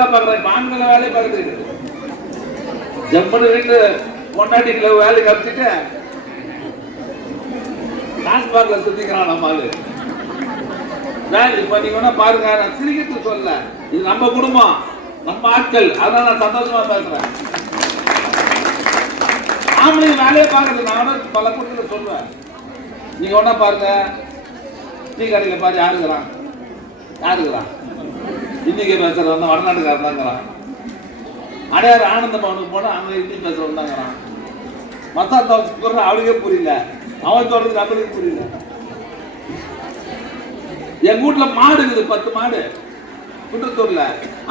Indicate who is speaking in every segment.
Speaker 1: வேலை பார்க்குறேன் ஆண்களை வேலையை பார்க்குறது ஜம்முன்னு வீட்டு பொண்டாட்டிகளை வேலை கழிச்சுட்டு பார்க்கல சுத்திக்கிறான் நம்ம ஆளு. வேலை இப்ப நீங்க வேணா பாருங்க நான் சிரிக்கிறது சொல்ல இது நம்ம குடும்பம் நம்ம ஆட்கள். அதான் நான் சந்தோஷமா பேசுறேன். ஆம்பளை வேலையை பார்க்கறது நான் பல குடும்பத்தில் சொல்லுவேன் நீங்க ஒண்ணா பாருங்க டீ கடையில் பாரு யாருக்குறான் யாருக்குறான் இன்னைக்கு பேசுறது வந்து வடநாட்டுக்காரன் தாங்கிறான் அடையாறு ஆனந்த பவனுக்கு போனா அங்க ஹிந்தி பேசுறவன் தாங்கிறான் மசா தோசை சொல்ற அவளுக்கே புரியல. அவன் சொல்றது நம்மளுக்கு புரியல. என் வீட்டுல மாடு இருக்குது பத்து மாடு. குன்றத்தூர்ல.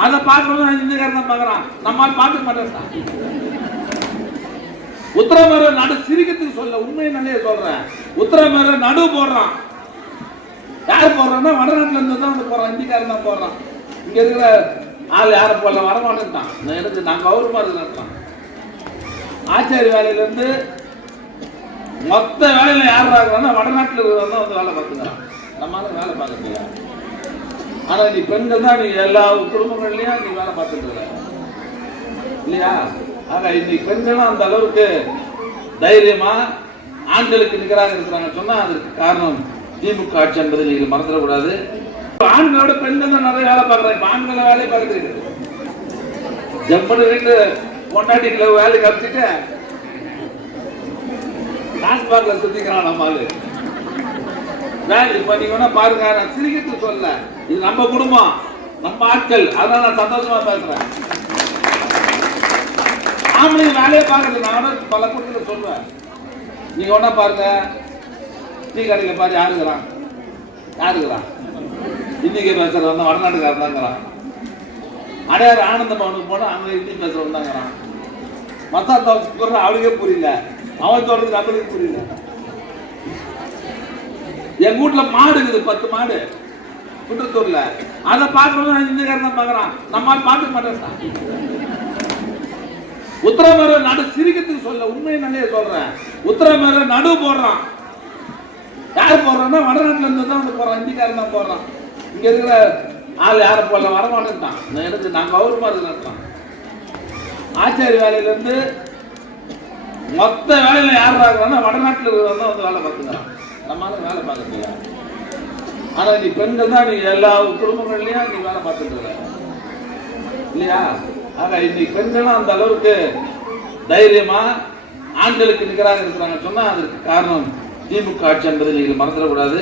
Speaker 1: அதை பார்க்கணும் இந்துக்காரன் தான் நம்ம நம்மால் பார்க்க மாட்டேன். உத்தரமேர நடு சிரிக்கிறதுக்கு சொல்ல உண்மையை நல்லே சொல்றேன். உத்தரமேர நடு போடுறான். யார் போடுறான்னா வடநாட்டுல இருந்து தான் வந்து போறான் இந்திக்காரன் தான் போடுறான். இங்க இருக்கிற ஆள் யாரும் போல வரமாட்டேன்ட்டான். நான் எனக்கு நான் கௌரவமா இருக்கிறேன் ஆச்சாரி வேலையில இருந்து மொத்த வேலையில யார் பார்க்கறான்னா வடநாட்டில் இருக்கிறவங்க வந்து வேலை பார்த்துக்கிறான். நம்மளால வேலை பார்க்கல ஆனா நீ பெண்கள் தான் நீ எல்லா குடும்பங்கள்லயும் நீ வேலை பார்த்துட்டு இருக்க. இல்லையா? ஆக இன்னைக்கு பெண்களும் அந்த அளவுக்கு தைரியமா ஆண்களுக்கு நிகராக இருக்கிறாங்க சொன்னா அதற்கு காரணம் திமுக ஆட்சி என்பதை நீங்கள் மறந்துடக்கூடாது. ஆண்களோட பெண்கள் தான் நிறைய வேலை பார்க்கறாங்க. இப்ப ஆண்களை வேலையை ஜம்மனு ரெண்டு பொண்டாட்டி பொண்டாட்டிகளை வேலை கழிச்சுட்டு டாஸ்மாக்ல சுத்திக்கிறான் நம்ம ஆளு. வேலை இப்ப நீங்க வேணா பாருங்க நான் சிரிக்கிறது சொல்ல. இது நம்ம குடும்பம் நம்ம ஆட்கள். அதான் நான் சந்தோஷமா பேசுறேன். ஆம்பளை வேலையை பார்க்கறது நான் பல கூட்டத்தில் சொல்லுவேன் நீங்க ஒன்னா பாருங்க. டீ கடையில பாரு யாருக்குறான் யாருக்குறான் இன்னைக்கு பேசுறது வந்து வடநாட்டுக்காரன் தாங்கிறான் அடையாறு ஆனந்த பவனுக்கு போனா அங்க ஹிந்தி பேசுறவன் தாங்கிறான் மத்தா தோசை சொல்ற அவளுக்கே புரியல. அவன் தோட்டத்துக்கு நம்மளுக்கு புரியல. என் வீட்டுல மாடு இருக்குது பத்து மாடு. குன்றத்தூர்ல. அதை பார்க்கறது இந்துக்காரன் தான் பார்க்கறான். நம்ம பார்க்க மாட்டேன் உத்தரமேர நடு சிரிக்கிறதுக்கு சொல்ல உண்மையை நல்லே சொல்றேன். உத்தரமேர நடு போடுறான். யார் போடுறான்னா வடநாட்டுல இருந்து தான் வந்து போறான் இந்திக்காரன் தான் போடுறான். இங்க இருக்கிற ஆள் யாரும் போடல வரமாட்டேன்ட்டான். நான் எனக்கு நான் கௌரவமா இருக்கிறேன் ஆச்சாரி வேலையில இருந்து மொத்த வேலையில யார் பார்க்கறான்னா வடநாட்டில் இருக்கிறவங்க தான் வந்து வேலை பார்த்துக்கிறான். நம்மளால வேலை பார்க்கறதில்ல ஆனா நீ பெண்கள் தான் நீ எல்லா குடும்பங்கள்லயும் நீ வேலை பார்த்துட்டு இல்லையா? ஆக இன்னைக்கு பெண்களும் அந்த அளவுக்கு தைரியமா ஆண்களுக்கு நிகராக இருக்கிறாங்க சொன்னா அதற்கு காரணம் திமுக ஆட்சி என்பதை நீங்கள் மறந்துடக்கூடாது.